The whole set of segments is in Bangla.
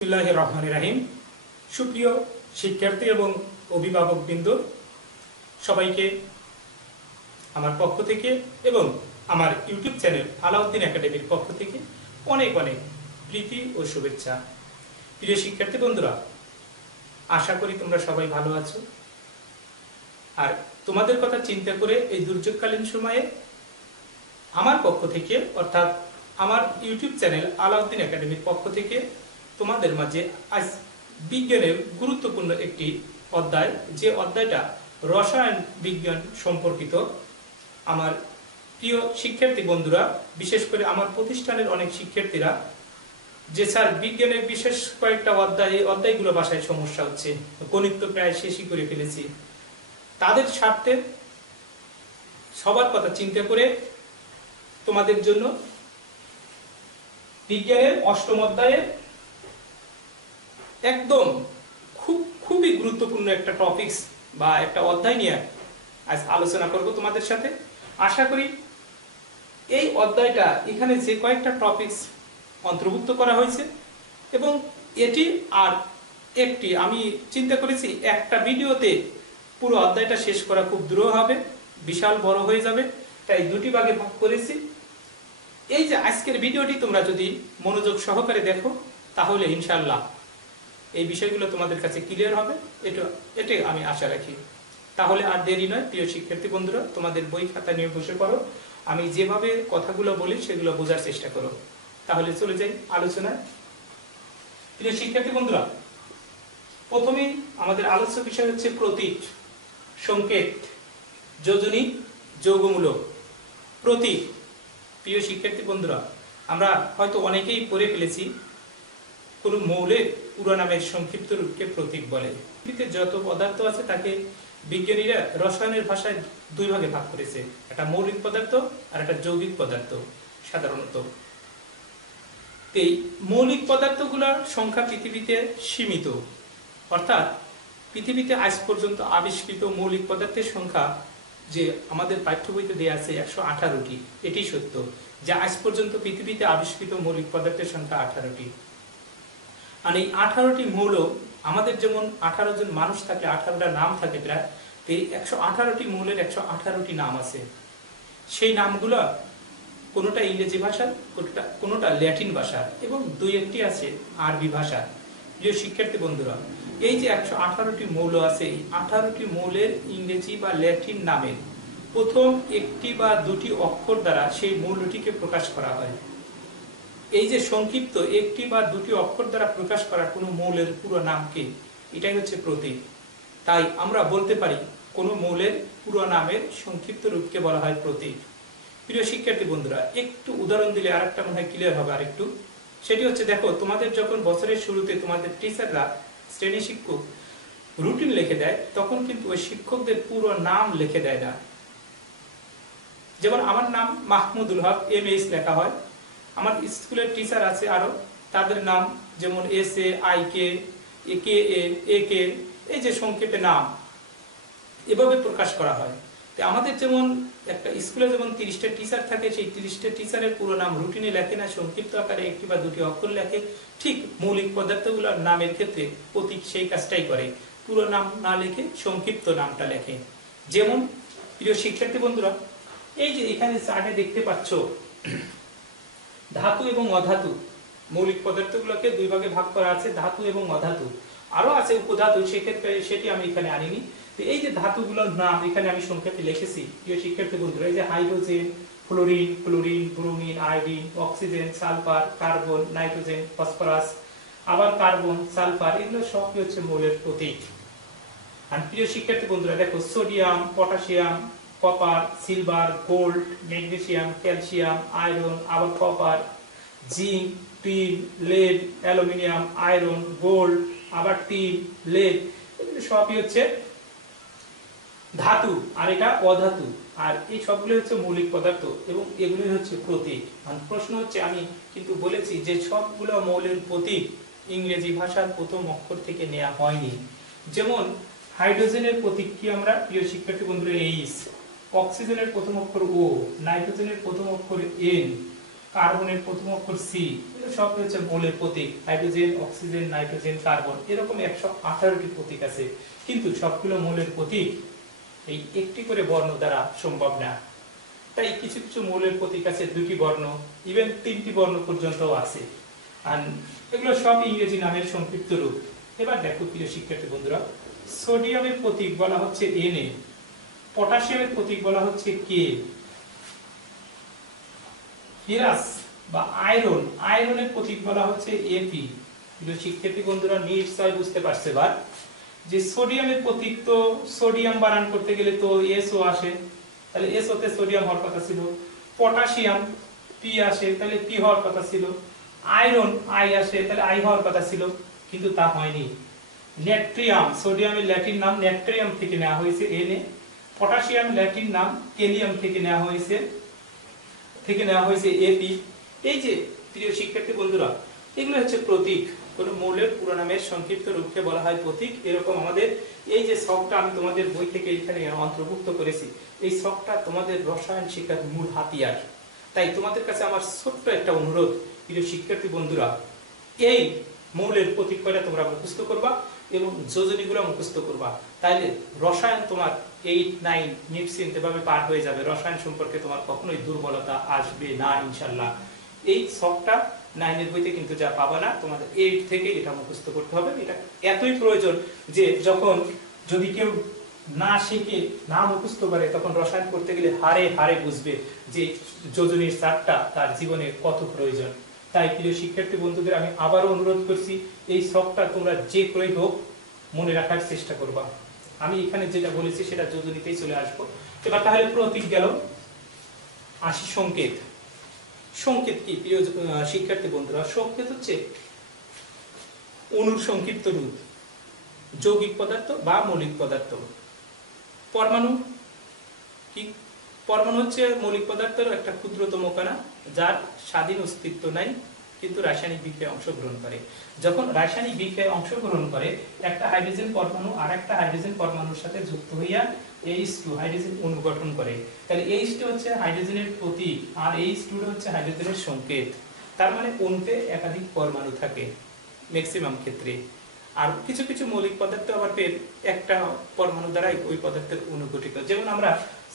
বিসমিল্লাহির রহমানির রহিম। সুপ্রিয় শিক্ষার্থী এবং অভিভাবকবৃন্দ, সবাইকে আমার পক্ষ থেকে এবং আমার ইউটিউব চ্যানেল আলাউদ্দিন একাডেমির পক্ষ থেকে অনেক অনেক প্রীতি ও শুভেচ্ছা। প্রিয় শিক্ষার্থী বন্ধুরা, আশা করি তোমরা সবাই ভালো আছো। আর তোমাদের কথা চিন্তা করে এই দুর্যোগকালীন সময়ে আমার পক্ষ থেকে, অর্থাৎ আমার ইউটিউব চ্যানেল আলাউদ্দিন একাডেমির পক্ষ থেকে তোমাদের মাঝে আজ বিজ্ঞানের গুরুত্বপূর্ণ একটি অধ্যায়, যে অধ্যায়টা রসায়ন বিজ্ঞান সম্পর্কিত। আমার প্রিয় শিক্ষার্থী বন্ধুরা, বিশেষ করে আমার প্রতিষ্ঠানের অনেক শিক্ষার্থীরা যে স্যার বিজ্ঞানের বিশেষ কয়েকটা অধ্যায়, এই অধ্যায়গুলো বাসায় সমস্যা হচ্ছে, গণিত তো প্রায় শেষই করে ফেলেছি, তাদের স্বার্থে সবার কথা চিন্তা করে তোমাদের জন্য বিজ্ঞানের অষ্টম অধ্যায়ের একদম খুবই গুরুত্বপূর্ণ একটা টপিকস বা একটা অধ্যায় নিয়ে আজ আলোচনা করব তোমাদের সাথে। আশা করি এই অধ্যায়টা এখানে যে কয়েকটা টপিকস অন্তর্ভুক্ত করা হয়েছে এবং এটি আর একটি আমি চিন্তা করেছি একটা ভিডিওতে পুরো অধ্যায়টা শেষ করা খুব দ্রুহ হবে, বিশাল বড় হয়ে যাবে, তাই দুটি ভাগে ভাগ করেছি। এই যে আজকের ভিডিওটি তোমরা যদি মনোযোগ সহকারে দেখো তাহলে ইনশাআল্লাহ এই বিষয়গুলো তোমাদের কাছে ক্লিয়ার হবে, এটাই আমি আশা রাখি। তাহলে আর দেরি নয়, প্রিয় শিক্ষার্থী বন্ধুরা, তোমাদের বই খাতা নিয়ে বসে পড়ো। আমি যেভাবে কথাগুলো বলি সেগুলো বোঝার চেষ্টা করো। তাহলে চলে যাই আলোচনায়। প্রিয় শিক্ষার্থী বন্ধুরা, প্রথমেই আমাদের আলোচ্য বিষয় হচ্ছে প্রতীক, সংকেত, যোজনী, যৌগমূলক। প্রতীক, প্রিয় শিক্ষার্থী বন্ধুরা, আমরা হয়তো অনেকেই পড়ে ফেলেছি কোনো মৌলের পুরো নামের সংক্ষিপ্ত রূপকে প্রতীক বলে। পৃথিবীতে যত পদার্থ আছে তাকে বিজ্ঞানীরা রসায়নের ভাষায় দুই ভাগে ভাগ করেছে, একটা মৌলিক পদার্থ আর একটা যৌগিক পদার্থ। সাধারণত এই মৌলিক পদার্থগুলোর সংখ্যা পৃথিবীতে সীমিত, অর্থাৎ পৃথিবীতে আজ পর্যন্ত আবিষ্কৃত মৌলিক পদার্থের সংখ্যা যে আমাদের পাঠ্য বইতে দেওয়া আছে 118টি, এটি সত্য যে আজ পর্যন্ত পৃথিবীতে আবিষ্কৃত মৌলিক পদার্থের সংখ্যা 18টি। আর এই 18টি মৌল, আমাদের যেমন 18 জন মানুষ থাকে, 18টা নাম থাকে প্রায়, এই 118টি মৌলের 118টি নাম আছে। সেই নামগুলো কোনোটা ইংরেজি ভাষার, কোনোটা ল্যাটিন ভাষার এবং দুই একটি আছে আরবি ভাষার। প্রিয় শিক্ষার্থী বন্ধুরা, এই যে 118টি মৌল আছে, এই 18টি মৌলের ইংরেজি বা ল্যাটিন নামের প্রথম একটি বা দুটি অক্ষর দ্বারা সেই মৌলটিকে প্রকাশ করা হয়। এই যে সংক্ষিপ্ত একটি বা দুটি অক্ষর দ্বারা প্রকাশ করা কোনো মৌলের পুরো নামকে, এটাই হচ্ছে প্রতীক। তাই আমরা বলতে পারি কোনো মৌলের পুরো নামের সংক্ষিপ্ত রূপকে বলা হয় প্রতীক। প্রিয় শিক্ষার্থী বন্ধুরা, একটু উদাহরণ দিলে আরেকটা মনে হয় ক্লিয়ার হবে আরেকটু। সেটি হচ্ছে, দেখো, তোমাদের যখন বছরের শুরুতে তোমাদের টিচাররা, শ্রেণী শিক্ষক রুটিন লিখে দেয়, তখন কিন্তু ওই শিক্ষকদের পুরো নাম লিখে দেয় না। যেমন আমার নাম মাহমুদুল হক, MS লেখা হয়। আমার স্কুলের টিচার আছে আরো, তাদের নাম যেমন SA, IK, AKA, AK, এই যে সংক্ষেপে নাম এভাবে প্রকাশ করা হয়। তো আমাদের যেমন একটা স্কুলে যেমন 30টা টিচার থাকে, সেই 30টা টিচারের পুরো নাম রুটিনে লেখে না, সংক্ষিপ্ত আকারে একটি বা দুটি অক্ষর লেখে। ঠিক মৌলিক পদার্থগুলোর নামের ক্ষেত্রে প্রতীক সেই কাজটাই করে, পুরো নাম না লিখে সংক্ষিপ্ত নামটা লেখে। যেমন, প্রিয় শিক্ষার্থী বন্ধুরা, এই যে এখানে চার্টে দেখতে পাচ্ছ ধাতু এবং অধাতু, মৌলিক পদার্থগুলোকে দুই ভাগে ভাগ করা আছে, ধাতু এবং অধাতু। আরো আছে উপধাতু, সেক্ষেত্রে সেটি আমি এখানে আনিনি। তো এই যে ধাতুগুলোর নাম এখানে আমি সংক্ষেপে লিখেছি। প্রিয় শিক্ষার্থী বন্ধুরা, এই যে hydrogen, fluorine, bromine, iodine, oxygen, sulphur, carbon, nitrogen, phosphorus, আবার কার্বন, সালফার, এগুলো সব হচ্ছে মৌলের প্রতীক। আর প্রিয় শিক্ষার্থী বন্ধুরা, দেখো, sodium, potassium, copper, silver, gold, magnesium, calcium, iron, আবার copper, zinc, tin, lead, aluminium, iron, gold, আবার টিন, লেড, এগুলো সবই হচ্ছে ধাতু আর এটা অধাতু। আর এই সবগুলো হচ্ছে মৌলিক পদার্থ এবং এগুলোই হচ্ছে প্রতীক। মানে প্রশ্ন হচ্ছে, আমি কিন্তু বলেছি যে সবগুলো মৌলের প্রতীক ইংরেজি ভাষার প্রথম অক্ষর থেকে নেওয়া হয়নি। যেমন হাইড্রোজেনের প্রতীক কি আমরা, প্রিয় শিক্ষার্থী বন্ধুরা, H, অক্সিজেনের প্রথম অক্ষর O, নাইট্রোজেনের প্রথম অক্ষর N, কার্বনের প্রথম অক্ষর সি, এগুলো সব হচ্ছে মৌলের প্রতীক। হাইড্রোজেন, অক্সিজেন, নাইট্রোজেন, কার্বন, এরকম 118টি প্রতীক আছে, কিন্তু সবগুলো মৌলের প্রতীক এই একটি করে বর্ণ দ্বারা সম্ভব না। তাই কিছু কিছু মৌলের প্রতীক আছে 2টি বর্ণ, ইভেন 3টি বর্ণ পর্যন্ত আছে। আর এগুলো সব ইংরেজি নামের সংক্ষিপ্ত রূপ। এবার দেখো প্রিয় শিক্ষার্থী বন্ধুরা, সোডিয়ামের প্রতীক বলা হচ্ছে Na, পটাশিয়ামের প্রতীক বলা হচ্ছে K, ফেরাস বা আয়রন, আয়রনের প্রতীক বলা হচ্ছে Ap। প্রিয় শিক্ষার্থী বন্ধুরা নিশ্চয় বুঝতে পারছে এবার যে সোডিয়ামের প্রতীক, তো সোডিয়াম বানান করতে গেলে তো SO আসে, তাহলে SO তে সোডিয়াম হওয়ার কথা ছিল। পটাশিয়াম P আসে, তাহলে P হওয়ার কথা ছিল। আয়রন I আসে, তাহলে I হওয়ার কথা ছিল, কিন্তু তা হয়নি। নেট্রিয়াম, সোডিয়ামের ল্যাটিন নাম নেট্রিয়াম থেকে নেওয়া হয়েছে Na, পটাশিয়াম ল্যাটিন নাম ক্যালিয়াম থেকে নেওয়া হয়েছে Ap। এই যে প্রিয় শিক্ষার্থী বন্ধুরা, এগুলো হচ্ছে প্রতীক। কোন মৌলের পুরো নামের সংক্ষিপ্ত রূপকে বলা হয় প্রতীক। এরকম আমাদের এই যে ছকটা আমি তোমাদের বই থেকে এখানে অন্তর্ভুক্ত করেছি, এই ছকটা তোমাদের রসায়ন শিক্ষার মূল হাতিয়ার। তাই তোমাদের কাছে আমার ছোট্ট একটা অনুরোধ, প্রিয় শিক্ষার্থী বন্ধুরা, এই মৌলের প্রতীক কয়টা তোমরা মুখস্থ করবা এবং যোজনীগুলো মুখস্থ করবা। তাইলে রসায়ন তোমার 8, 9 নিশ্চিন্তে ভাবে পার হয়ে যাবে। রসায়ন সম্পর্কে তোমার কখনোই দুর্বলতা আসবে না ইনশাল্লাহ। এই ছকটা 9 এর বইতে কিন্তু যা পাবা না, তোমাদের 8 থেকে এটা মুখস্থ করতে হবে। এটা এতই প্রয়োজন যে যখন যদি কেউ না শিখে না মুখস্থ করে, তখন রসায়ন করতে গেলে হারে হারে বুঝবে যে যোজনীর চারটা তার জীবনে কত প্রয়োজন। তাই প্রিয় শিক্ষার্থী বন্ধুদের আমি আবারও অনুরোধ করছি, এই ছকটা তোমরা যে করে হোক মনে রাখার চেষ্টা করবা। আমি এখানে যেটা বলেছি সেটা যোজনীতেই চলে আসবো। এবার তাহলে প্রতীক গেল, আসি সংকেত। সংকেত কি প্রিয় শিক্ষার্থী বন্ধুরা? সংকেত হচ্ছে অণুর সংক্ষিপ্ত রূপ, যৌগিক পদার্থ বা মৌলিক পদার্থ। পরমাণু কি? পরমাণু হচ্ছে মৌলিক পদার্থের একটা ক্ষুদ্রতম কণা, যার স্বাধীন অস্তিত্ব নাই, কিন্তু রাসায়নিক বিক্রিয়ায় অংশগ্রহণ করে। যখন রাসায়নিক বিক্রিয়ায় অংশগ্রহণ করে, একটা হাইড্রোজেন পরমাণু আর একটা হাইড্রোজেন পরমাণুর সাথে যুক্ত হইয়া H2 হাইড্রোজেন অণু গঠন করে। তাহলে H2 হচ্ছে হাইড্রোজেনের প্রতীক আর H2 হচ্ছে হাইড্রোজেনের সংকেত। তার মানে অণুতে একাধিক পরমাণু থাকে ম্যাক্সিমাম ক্ষেত্রে। আর কিছু কিছু মৌলিক পদার্থ আবার একটা পরমাণু দ্বারাই ওই পদার্থের অণু গঠিত। যেমন আমরা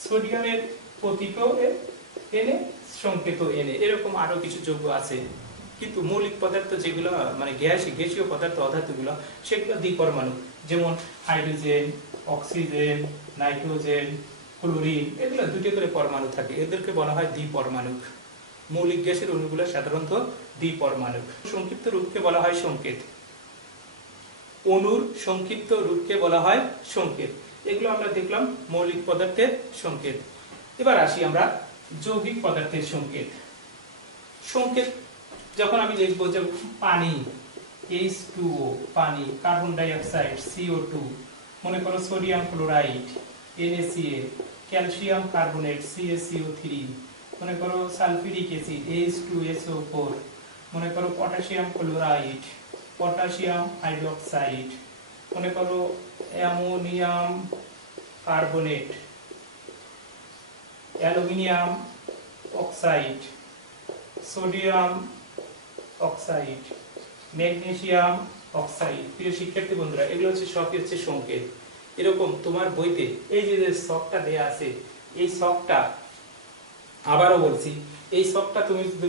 সোডিয়ামের প্রতীকও Na, সংকেতও Na, এরকম আরো কিছু যৌগ আছে। কিন্তু মৌলিক পদার্থ যেগুলো মানে গ্যাসীয় পদার্থ, অধাতুগুলো, সেগুলো দ্বিপরমাণু। যেমন হাইড্রোজেন, অক্সিজেন, নাইট্রোজেন, ক্লোরিন, এগুলো 2টি করে পরমাণু থাকে, এদেরকে বলা হয় দ্বিপরমাণুক। মৌলিক গ্যাসের অণুগুলো সাধারণত দ্বিপরমাণুক। সংক্ষিপ্ত রূপকে বলা হয় সংকেত। অণুর সংক্ষিপ্ত রূপকে বলা হয় সংকেত। এগুলো আমরা দেখলাম মৌলিক পদার্থের সংকেত। এবার আসি আমরা যৌগিক পদার্থের সংকেত। সংকেত যখন আমি লিখবো যে পানি H2O, পানি, কার্বন ডাই অক্সাইড CO2, মনে করো sodium chloride NaCl, calcium carbonate CaCO3, মনে করো সালফিউরিক অ্যাসিড H2SO4, মনে করো পটাশিয়াম ক্লোরাইড, পটাশিয়াম হাইড্রোক্সাইড, মনে করো ammonium carbonate, aluminium oxide, sodium oxide, magnesium oxide. প্রিয় শিক্ষার্থী বন্ধুরা, এগুলো হচ্ছে সবই হচ্ছে সংকেত। এরকম তোমার বইতে এই যে ছকটা দেয়া আছে, এই ছকটা আবারও বলছি, এই ছকটা তুমি যদি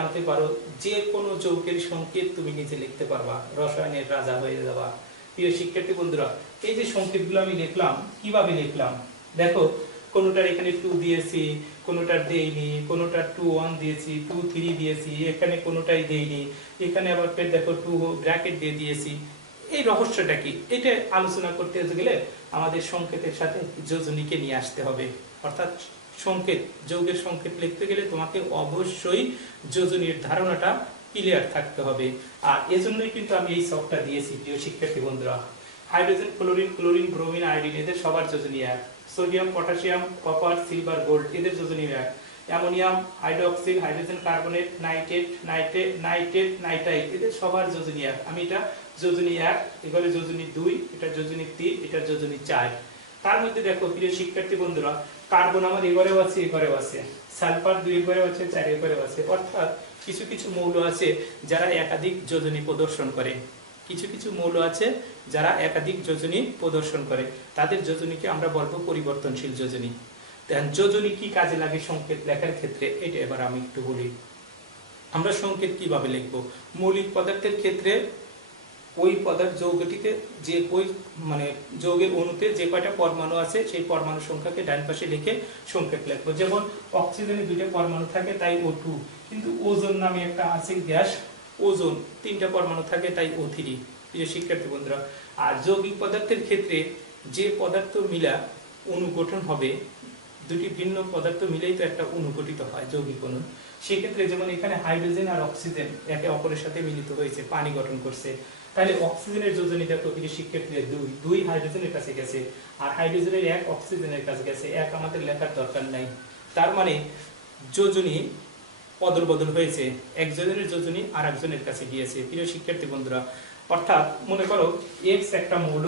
আনতে পারো, যে কোনো যৌগের সংকেত তুমি নিজে লিখতে পারবা, রসায়নের রাজা হয়ে যাবা। প্রিয় শিক্ষার্থী বন্ধুরা, এই যে সংকেতগুলো আমি লিখলাম, কিভাবে লিখলাম দেখো, কোনোটার এখানে 2 দিয়েছি, কোনোটার দেইনি, কোনোটার 2 1 দিয়েছি, 2 3 দিয়েছি, এখানে কোনোটাই দেইনি, এখানে আবার দেখো 2 ব্র্যাকেট দিয়ে দিয়েছি। এই রহস্যটা কি? এটা আলোচনা করতে গেলে আমাদের সংকেতের সাথে যোজনীকে নিয়ে আসতে হবে। অর্থাৎ সংকেত, যৌগের সংকেত লিখতে গেলে তোমাকে অবশ্যই যোজনীর ধারণাটা ক্লিয়ার থাকতে হবে। আর এজন্যই কিন্তু আমি এই ছকটা দিয়েছি প্রিয় শিক্ষার্থী বন্ধুরা। হাইড্রোজেন, ক্লোরিন, ব্রোমিন, আয়োডিন, এদের সবার যোজনী এক। Sodium, potassium, copper, silver, gold, এদের যোজনী এক। Ammonium hydroxyl, hydrogen carbonate, nitrite, এদের সবার যোজনী এক। আমি এটা যোজনী 1, এগুলো যোজনী 2, এটা যোজনী 3, এটা যোজনী 4। তার মধ্যে দেখো প্রিয় শিক্ষার্থী বন্ধুরা, কার্বন আমার এঘরেও আছে, এঘরেও আছে, সালফার 2 ঘরেও আছে, 4 ঘরেও আছে। অর্থাৎ কিছু কিছু মৌল আছে যারা একাধিক যোজনী প্রদর্শন করে, কিছু কিছু মৌল আছে যারা একাধিক যোজনী প্রদর্শন করে, তাদের যোজনীকে আমরা বলবো পরিবর্তনশীল যোজনী। যোজনী কি কাজে লাগে সংকেত লেখার ক্ষেত্রে, এটা এবার আমি একটু বলি। আমরা সংকেত কিভাবে লিখবো? মৌলিক পদার্থের ক্ষেত্রে ওই পদার্থ যৌগটিতে যে ওই মানে যৌগের অণুতে যে কয়টা পরমাণু আছে সেই পরমাণু সংখ্যাকে ডান পাশে লিখে সংকেত লিখবো। যেমন অক্সিজেনে 2টা পরমাণু থাকে তাই O2, কিন্তু ওজোন নামে একটা আছে গ্যাস, ওজোন 3টা পরমাণু থাকে তাই O3। প্রিয় শিক্ষার্থী বন্ধুরা, আর যৌগিক পদার্থের ক্ষেত্রে যে পদার্থ মিলা অণু গঠন হবে, দুটি ভিন্ন পদার্থ মিলেই তো একটা অণু গঠিত হয়, যৌগিক অণু। সেক্ষেত্রে যেমন এখানে হাইড্রোজেন আর অক্সিজেন একে অপরের সাথে মিলিত হয়েছে, পানি গঠন করছে, তাহলে অক্সিজেনের যোজনী দেখো প্রিয় শিক্ষার্থীদের 2 হাইড্রোজেনের কাছে গেছে, আর হাইড্রোজেনের 1 অক্সিজেনের কাছে গেছে, 1 আমাদের লেখার দরকার নাই। তার মানে যোজনী অদল বদল হয়েছে, একজনের যোজনী আর একজনের কাছে গিয়েছে। প্রিয় শিক্ষার্থী বন্ধুরা, অর্থাৎ মনে করো এক্স একটা মৌল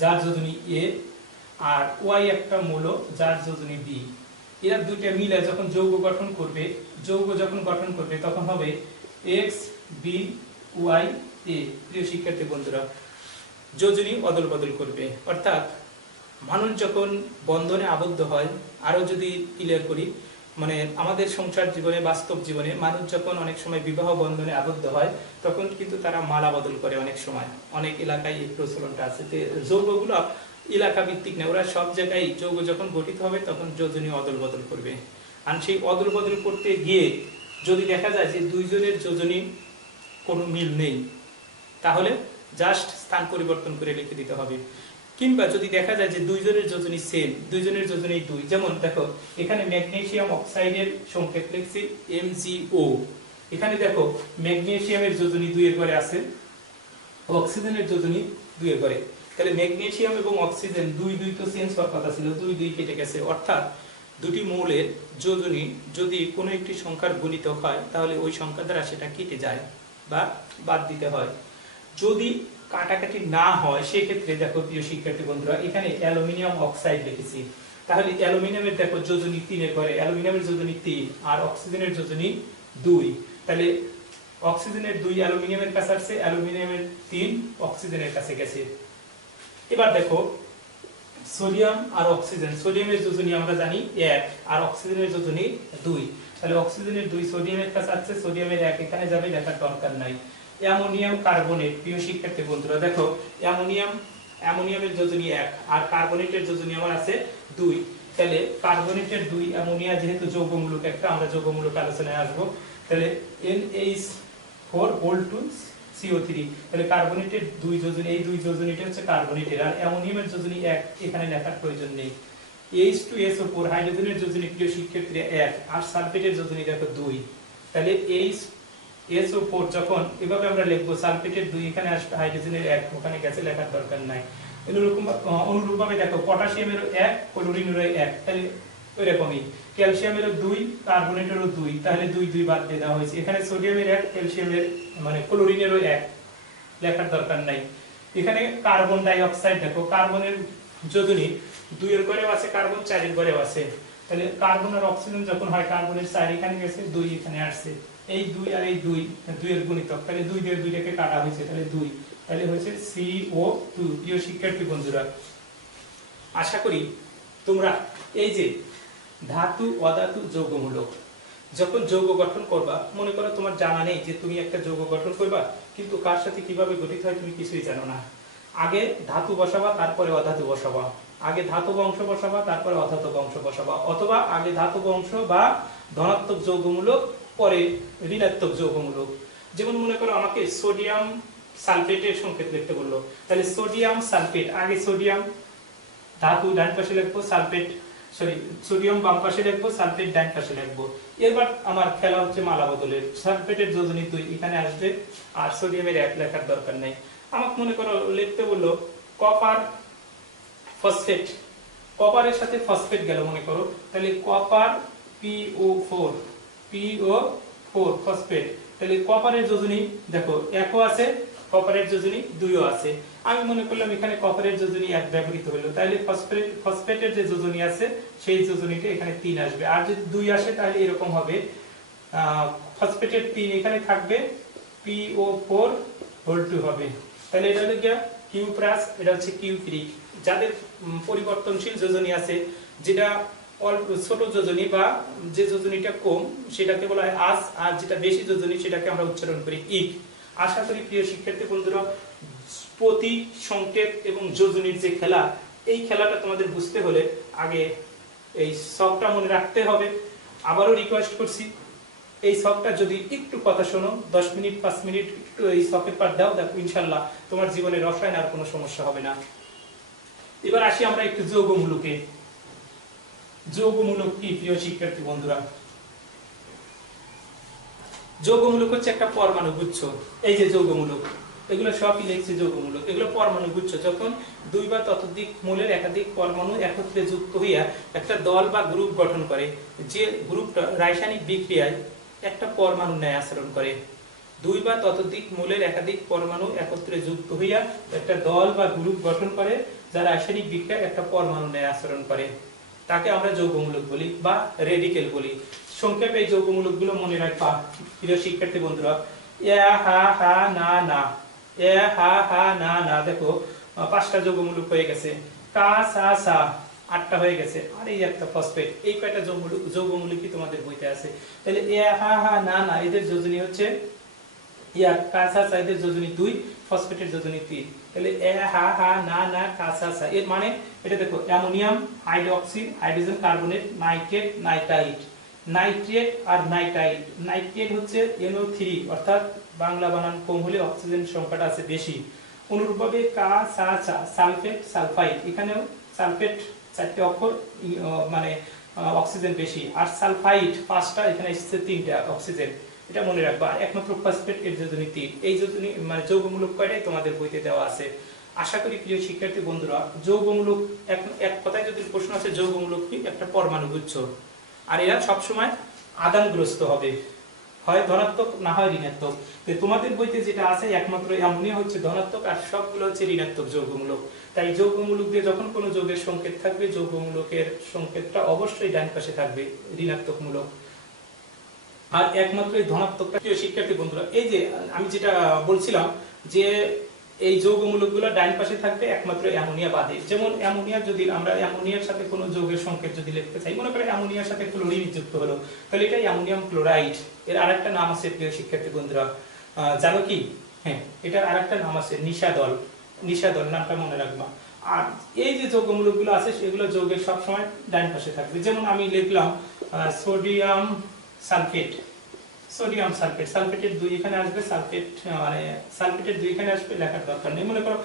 যার যোজনী এ, আর ওয়াই একটা মৌল যার যোজনী বি। এরা দুইটা মিলে যখন যৌগ গঠন করবে, যৌগ যখন গঠন করবে তখন হবে এক্স বি ওয়াই এ। প্রিয় শিক্ষার্থী বন্ধুরা, যোজনী অদল বদল করবে। অর্থাৎ মানুষ যখন বন্ধনে আবদ্ধ হয়, আরো যদি ক্লিয়ার করি, মানে আমাদের সংসার জীবনে, বাস্তব জীবনে মানুষ যখন অনেক সময় বিবাহ বন্ধনে আবদ্ধ হয় তখন কিন্তু তারা মালা বদল করে। অনেক সময় অনেক এলাকায় এই প্রচলনটা আছে। যৌগগুলো এলাকা ভিত্তিক না, ওরা সব জায়গায় যৌগ যখন গঠিত হবে তখন যোজনী অদল বদল করবে। আর সেই অদল বদল করতে গিয়ে যদি দেখা যায় যে দুইজনের যোজনী কোনো মিল নেই, তাহলে জাস্ট স্থান পরিবর্তন করে লিখে দিতে হবে। কিংবা যদি দেখা যায় যে দুইজনের যোজনী সেম, দুইজনের যোজনী 2, যেমন দেখো এখানে ম্যাগনেসিয়াম অক্সাইডের সংকেত লিখছি MgO, এখানে দেখো ম্যাগনেসিয়ামের যোজনী 2 এর ঘরে আছে, অক্সিজেনের যোজনী 2 এর ঘরে, তাহলে ম্যাগনেসিয়াম এবং অক্সিজেন 2 তো চেঞ্জ হওয়ার কথা ছিল, 2 কেটে গেছে। অর্থাৎ দুটি মৌলের যোজনী যদি কোনো একটি সংখ্যার গুণিতক হয় তাহলে ওই সংখ্যা দ্বারা সেটা কেটে যায় বা বাদ দিতে হয়। যদি কাটাকাটি না হয় সেক্ষেত্রে দেখো প্রিয় শিক্ষার্থী বন্ধুরা, এখানে অ্যালুমিনিয়াম অক্সাইড লিখেছি, তাহলে অ্যালুমিনিয়ামের দেখো যোজনী 3 এর ঘরে, অ্যালুমিনিয়ামের যোজনী 3 আর অক্সিজেনের যোজনী 2, তাহলে অক্সিজেনের 2 অ্যালুমিনিয়ামের কাছে আসছে, অ্যালুমিনিয়ামের 3 অক্সিজেনের কাছে গেছে। এবার দেখো সোডিয়াম আর অক্সিজেন, সোডিয়ামের যোজনী আমরা জানি 1 আর অক্সিজেনের যোজনী 2, তাহলে অক্সিজেনের 2 সোডিয়ামের কাছে আসছে, সোডিয়ামের 1 এখানে যাবে, লেখার দরকার নাই। অ্যামোনিয়াম কার্বনেট, প্রিয় শিক্ষার্থী বন্ধুরা দেখো অ্যামোনিয়ামের যোজনী 1 আর কার্বনেটের যোজনী আমার আছে 2, তাহলে কার্বনেটের 2 অ্যামোনিয়া যেহেতু যৌগমূলক একটা, আমরা যৌগমূলক আলোচনায় আসবো, তাহলে NH4 CO3, তাহলে কার্বনেটের 2 যোজনী, এই 2 যোজনীটা হচ্ছে কার্বনেটের, আর অ্যামোনিয়ামের যোজনী 1 এখানে লেখার প্রয়োজন নেই। H2SO4 হাইড্রোজেনের যোজনী প্রিয় শিক্ষার্থীরা 1 আর সালফেটের যোজনী দেখো 2, তাহলে SO4 যখন এভাবে আমরা লিখবো, সালফেটের 2 এখানে আসবে, হাইড্রোজেনের 1 ওখানে গেছে, লেখার দরকার নাই। অনুরূপভাবে দেখো পটাশিয়ামেরও 1, ক্লোরিনেরও 1, তাহলে ওইরকমই ক্যালসিয়ামেরও 2, কার্বনেটেরও 2, তাহলে 2 বাদ দিয়ে দেওয়া হয়েছে। এখানে সোডিয়ামের 1, ক্যালসিয়ামের মানে ক্লোরিনেরও 1, লেখার দরকার নাই। এখানে কার্বন ডাই অক্সাইড দেখো, কার্বনের যোজনী 2 এর ঘরেও আছে, কার্বন 4 এর ঘরেও আছে, তাহলে কার্বন আর অক্সিজেন যখন হয় কার্বনের 4 এখানে গেছে, 2 এখানে আসছে, এই 2 আর এই 2 এর গুণিতক, তাহলে 2 দিয়ে 2টাকে কাটা হয়েছে, তাহলে 2, তাহলে হয়েছে CO2। প্রিয় শিক্ষার্থী বন্ধুরা, আশা করি তোমরা এই যে ধাতু অধাতু যৌগমূলক যখন যৌগ গঠন করবা, মনে করো তোমার জানা নেই যে তুমি একটা যৌগ গঠন করবা, কিন্তু কার সাথে কিভাবে গঠিত হয় তুমি কিছুই জানো না, আগে ধাতু বসাবা তারপরে অধাতু বসাবা, আগে ধাতব অংশ বসাবা তারপরে অধাতব অংশ বসাবা, অথবা আগে ধাতব অংশ বা ধনাত্মক যৌগমূলক পরে ঋণাত্মক যৌগমূলক। যেমন মনে করো আমাকে সোডিয়াম সালফেটের সংকেত লিখতে বললো, তাহলে সোডিয়াম সালফেট, আগে সোডিয়াম ধাতু ডান পাশে লিখবো, সালফেট সোডিয়াম বাম পাশে লিখবো, সালফেট ডান পাশে লিখবো। এবার আমার খেলা হচ্ছে মালা বদলের, সালফেটের যোজনী 2 এখানে আসবে আর সোডিয়ামের 1 লেখার দরকার নাই। আমাকে মনে করো লিখতে বললো কপার ফসফেট, কপারের সাথে ফসফেট গেল মনে করো, তাহলে কপার PO4 ফসফেট, তাহলে কপারের যোজনী দেখো 1 আছে কপারের যোজনী 2ও আছে। আমি মনে করলাম এখানে কপারের যোজনী 1 ব্যবহৃত হলো, তাহলে ফসফেটের যে যোজনী আছে সেই যোজনীটা এখানে 3 আসবে। আর যদি 2 আসে তাহলে এরকম হবে, ফসফেটের 3 এখানে থাকবে, PO4 হোল 2 হবে। তাহলে এটা হলো গিয়া কিউ প্লাস, এটা হচ্ছে কিউ ফ্রি। যাদের পরিবর্তনশীল যোজনী আছে, যেটা অল্প ছোট যোজনী বা যে যোজনীটা কম সেটাকে বলা হয় আস, আর যেটা বেশি যোজনী সেটাকে আমরা উচ্চারণ করি ইক। আশা করি প্রিয় শিক্ষার্থী বন্ধুরা প্রতি সংকেত এবং যোজনীর যে খেলা, এই খেলাটা তোমাদের বুঝতে হলে আগে এই সবটা মনে রাখতে হবে। আবারও রিকোয়েস্ট করছি, এই সবটা যদি একটু কথা শোনো, 10 মিনিট 5 মিনিট একটু এই সকের পাঠ দাও, দেখো ইনশাল্লাহ তোমার জীবনে রসায়ন আর কোনো সমস্যা হবে না। এবার আসি আমরা একটু যৌগমূলকে। যৌগমূলক কি প্রিয় শিক্ষার্থী বন্ধুরা? যৌগমূলক হচ্ছে একটা পরমাণু গুচ্ছ। এই যে যৌগমূলক, এগুলো সবই লিখছি যৌগমূলক, এগুলো পরমাণু গুচ্ছ। যখন 2 বা ততোধিক মূলের একাধিক পরমাণু একত্রে যুক্ত হইয়া একটা দল বা গ্রুপ গঠন করে, যে গ্রুপটা রাসায়নিক বিক্রিয়ায় একটা পরমাণু ন্যায় আচরণ করে। 2 বা ততোধিক মূলের একাধিক পরমাণু একত্রে যুক্ত হইয়া একটা দল বা গ্রুপ গঠন করে, যা রাসায়নিক বিক্রিয়ায় একটা পরমাণু ন্যায় আচরণ করে, তাকে আমরা যৌগমূলক বলি বা রেডিকেল বলি। সংক্ষেপে এই যৌগমূলকগুলো মনে রাখবা প্রিয় শিক্ষার্থী বন্ধুরা। দেখো 5টা যৌগমূলক হয়ে গেছে, কা সা সা 8টা হয়ে গেছে, আর এই একটা ফসফেট। এই কয়টা যৌগমূলকই তোমাদের বইতে আছে। তাহলে না এদের যোজনী হচ্ছে কা সা সা, এদের যোজনী 2, ফসফেটের যোজনী 3। তাহলে না কা সা সা এর মানে এটা দেখো, ammonium hydroxy, hydrogen carbonate, nitrate, nitrite, nitrate আর নাইট্রাইট। নাইট্রেট হচ্ছে NO3, অর্থাৎ বাংলা বানান কম হলে অক্সিজেন সংখ্যাটা আছে বেশি। অনুরূপভাবে কা সা সা, সালফেট, সালফাইড, এখানেও সালফেট 4টে অক্ষর, মানে অক্সিজেন বেশি। আর সালফাইড 5টা, এখানে এসেছে 3টা অক্সিজেন। এটা মনে রাখবা। আর একমাত্র ফসফেট এর যোজনী 3। এই যোজনী মানে যৌগমূলক কয়টাই তোমাদের বইতে দেওয়া আছে। আশা করি প্রিয় শিক্ষার্থী বন্ধুরা যৌগমূলক এক কথায় যদি প্রশ্ন আছে, যৌগমূলক কি? একটা পরমাণু গুচ্ছ। আর এরা সবসময় আদানগ্রস্ত হবে, হয় ধনাত্মক না হয় ঋণাত্মক। তো তোমাদের বইতে যেটা আছে একমাত্র অ্যামোনিয়া হচ্ছে ধনাত্মক, আর সবগুলো হচ্ছে ঋণাত্মক যৌগমূলক। তাই যৌগমূলক দিয়ে যখন কোনো যৌগের সংকেত থাকবে, যৌগমূলকের সংকেতটা অবশ্যই ডান পাশে থাকবে, ঋণাত্মক মূলক। আর একমাত্র এই ধনাত্মকটা প্রিয় শিক্ষার্থী বন্ধুরা, এই যে আমি যেটা বলছিলাম যে এই যৌগমূলকগুলো ডান পাশে থাকবে একমাত্র অ্যামোনিয়া বাদে। যেমন অ্যামোনিয়া, যদি আমরা অ্যামোনিয়ার সাথে কোনো যৌগের সংকেত যদি লিখতে চাই, মনে করি অ্যামোনিয়ার সাথে ক্লোরিন যুক্ত হলো, তাহলে এটা অ্যামোনিয়াম ক্লোরাইড। এর আরেকটা নাম আছে প্রিয় শিক্ষার্থী বন্ধুরা, জানো কি? হ্যাঁ, এটার আরেকটা নাম আছে নিশাদল। নিশাদল নামটা মনে রাখবা। আর এই যে যৌগমূলকগুলো আছে সেগুলো যৌগের সবসময় ডান পাশে থাকবে। যেমন আমি লিখলাম সোডিয়াম সালফেট, সোডিয়াম সালফেট, সালফেটের 2 এখানে আসবে, সালফেট মানে সালফেটের 2 এখানে আসবে, লেখার দরকার নেই। মনে করো